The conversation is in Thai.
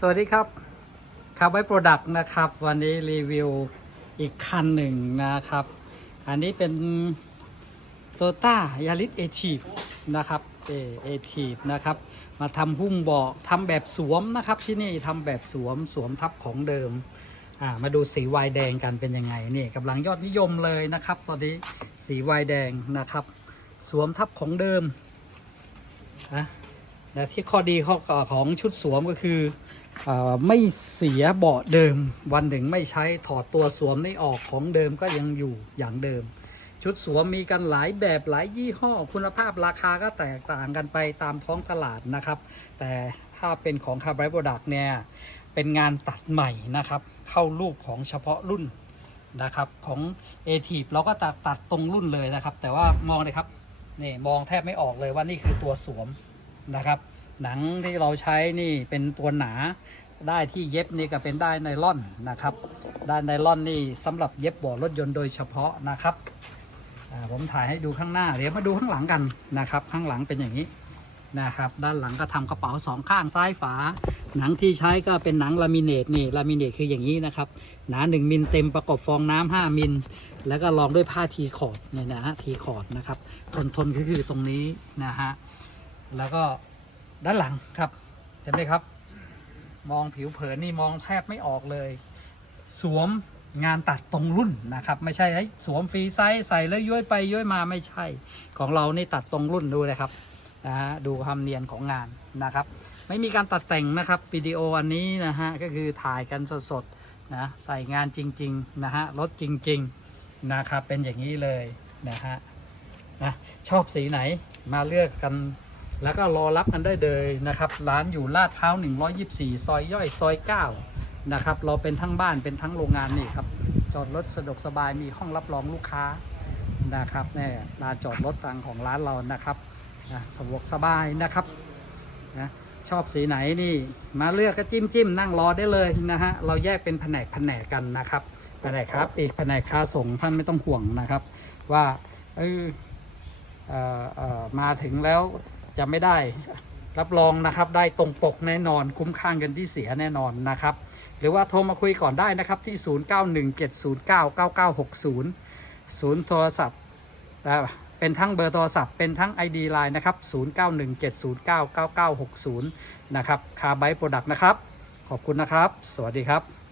สวัสดีครับคาร์บอยโปรดักต์นะครับ วันนี้รีวิวอีกคันหนึ่งนะครับ อันนี้เป็นโตต้ายาริสเอทีฟนะครับเอเอทีฟนะครับ มาทำหุ้มเบาะทำแบบสวมนะครับ ที่นี่ทำแบบสวมสวมทับของเดิม มาดูสีวายแดงกันเป็นยังไงนี่กำลังยอดนิยมเลยนะครับ ตอนนี้สีวายแดงนะครับ สวมทับของเดิมนะและที่ข้อดีข้อของชุดสวมก็คือ ไม่เสียเบาะเดิม วันหนึ่งไม่ใช้ถอดตัวสวมนี่ออกของเดิมก็ยังอยู่อย่างเดิม ชุดสวมมีกันหลายแบบหลายยี่ห้อคุณภาพราคาก็แตกต่างกันไปตามท้องตลาดนะครับ แต่ถ้าเป็นของคาร์บอนโปรดักเนี่ยเป็นงานตัดใหม่นะครับ เข้ารูปของเฉพาะรุ่นนะครับของ a t ทีเราก็ตัดตัดตรงรุ่นเลยนะครับ แต่ว่ามองเลยครับนี่มองแทบไม่ออกเลยว่านี่คือตัวสวมนะครับ หนังที่เราใช้นี่เป็นตัวหนา ได้ที่เย็บนี่ก็เป็นได้ไนล่อนนะครับด้านไนล่อนนี่สำหรับเย็บบาะรถยนต์โดยเฉพาะนะครับผมถ่ายให้ดูข้างหน้าเดี๋ยวมาดูข้างหลังกันนะครับ ข้างหลังเป็นอย่างนี้นะครับ ด้านหลังก็ทำกระเป๋าสองข้างซ้ายฝา หนังที่ใช้ก็เป็นหนังลามิเนตนี่ลามิเนตคืออย่างนี้นะครับ หนา 1 มิลเต็มประกบฟองน้ำ5มิล แล้วก็รองด้วยผ้าทีคอร์ดเนี่ยนะฮะทีคอร์ดนะครับ ทนทนก็คือตรงนี้นะฮะแล้วก็ ด้านหลังครับเห็นไหมครับ มองผิวเผินนี่มองแทบไม่ออกเลย สวมงานตัดตรงรุ่นนะครับ ไม่ใช่ให้สวมฟรีไซส์ใส่แล้วย้วยไปย้วยมาไม่ใช่ ของเรานี่ตัดตรงรุ่นดูเลยครับนะฮะดูความเนียนของงานนะครับ ไม่มีการตัดแต่งนะครับวิดีโออันนี้นะฮะก็คือถ่ายกันสดๆนะใส่งานจริงๆนะฮะรถจริงๆนะครับเป็นอย่างนี้เลยนะฮะนะชอบสีไหนมาเลือกกัน แล้วก็รอรับกันได้เลยนะครับ ร้านอยู่ลาดพร้าว 124 ซอยย่อยซอย 9 นะครับ เราเป็นทั้งบ้านเป็นทั้งโรงงานนี่ครับ จอดรถสะดวกสบายมีห้องรับรองลูกค้านะครับเนี่ยลานจอดรถต่างของร้านเรานะครับนะสะดวกสบายนะครับนะชอบสีไหนนี่มาเลือกก็จิ้มจิ้มนั่งรอได้เลยนะฮะเราแยกเป็นแผนกแผนกกันนะครับแผนกครับอีกแผนกค้าส่งท่านไม่ต้องห่วงนะครับ ว่าเออเออเออมาถึงแล้ว จะไม่ได้ รับรองนะครับ ได้ตรงปกแน่นอน คุ้มค่าเงินที่เสียแน่นอนนะครับ หรือว่าโทรมาคุยก่อนได้นะครับที่ 0917099960 ศูนย์โทรศัพท์เป็นทั้งเบอร์โทรศัพท์เป็นทั้ง ID Line นะครับ 0917099960 นะครับคาร์ไบโปรดักต์นะครับ ขอบคุณนะครับ สวัสดีครับ